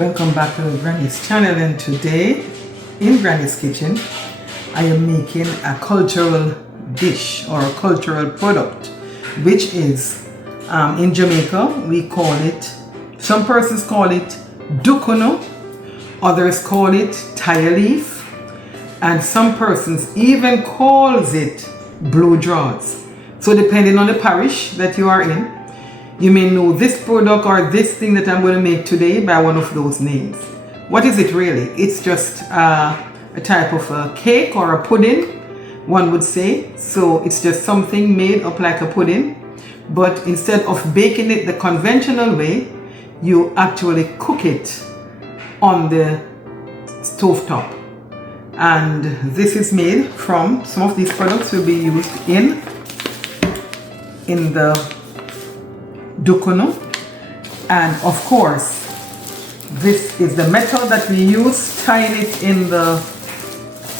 Welcome back to Granny's channel, and today in Granny's kitchen I am making a cultural dish or a cultural product, which is in Jamaica we call it, some persons call it dukuno, others call it taya leaf, and some persons even calls it blue draws. So depending on the parish that you are in, you may know this product or this thing that I'm going to make today by one of those names. What is it really? It's just a type of a cake or a pudding, one would say. So it's just something made up like a pudding, but instead of baking it the conventional way, you actually cook it on the stove top. And this is made from, some of these products will be used in the dukuno, and of course this is the method that we use, tying it in the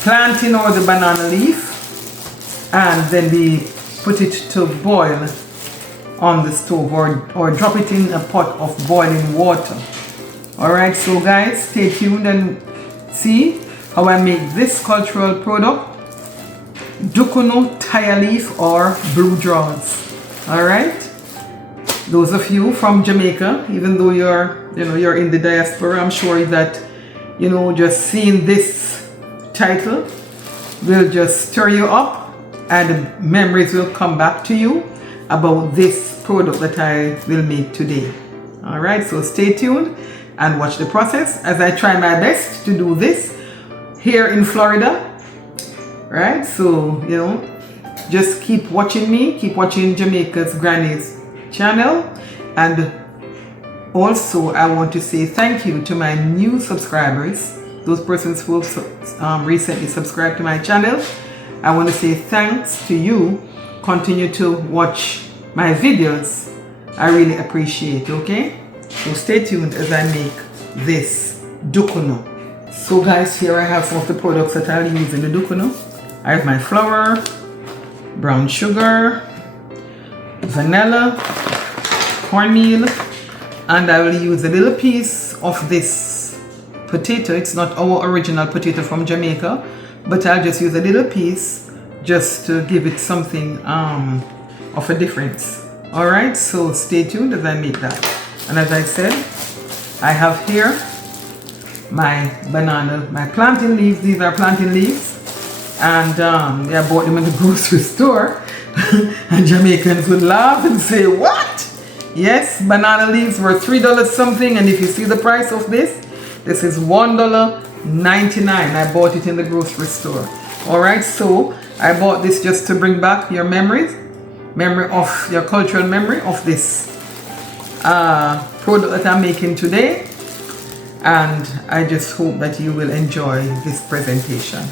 plantain or the banana leaf, and then we put it to boil on the stove or drop it in a pot of boiling water. Alright, so guys, stay tuned and see how I make this cultural product, dukuno, taya leaf or blue draws. Alright, those of you from Jamaica, even though you're in the diaspora, I'm sure that just seeing this title will just stir you up and memories will come back to you about this product that I will make today. Alright, so stay tuned and watch the process as I try my best to do this here in Florida. Right, so just keep watching me, keep watching Jamaica's Granny's channel. And also I want to say thank you to my new subscribers, those persons who have recently subscribed to my channel. I want to say thanks to you. Continue to watch my videos, I really appreciate it. Okay, so stay tuned as I make this dukuno. So guys, here I have some of the products that I'll use in the dukuno. I have my flour, brown sugar, vanilla, cornmeal, and I will use a little piece of this potato. It's not our original potato from Jamaica, but I'll just use a little piece just to give it something of a difference. Alright, so stay tuned as I make that. And as I said, I have here my banana, my plantain leaves. These are plantain leaves, and I bought them in the grocery store. And Jamaicans would laugh and say, what? Yes, banana leaves were $3 something, and if you see the price of this is $1.99. I bought it in the grocery store. Alright, so I bought this just to bring back your memory of your cultural memory of this product that I'm making today, and I just hope that you will enjoy this presentation.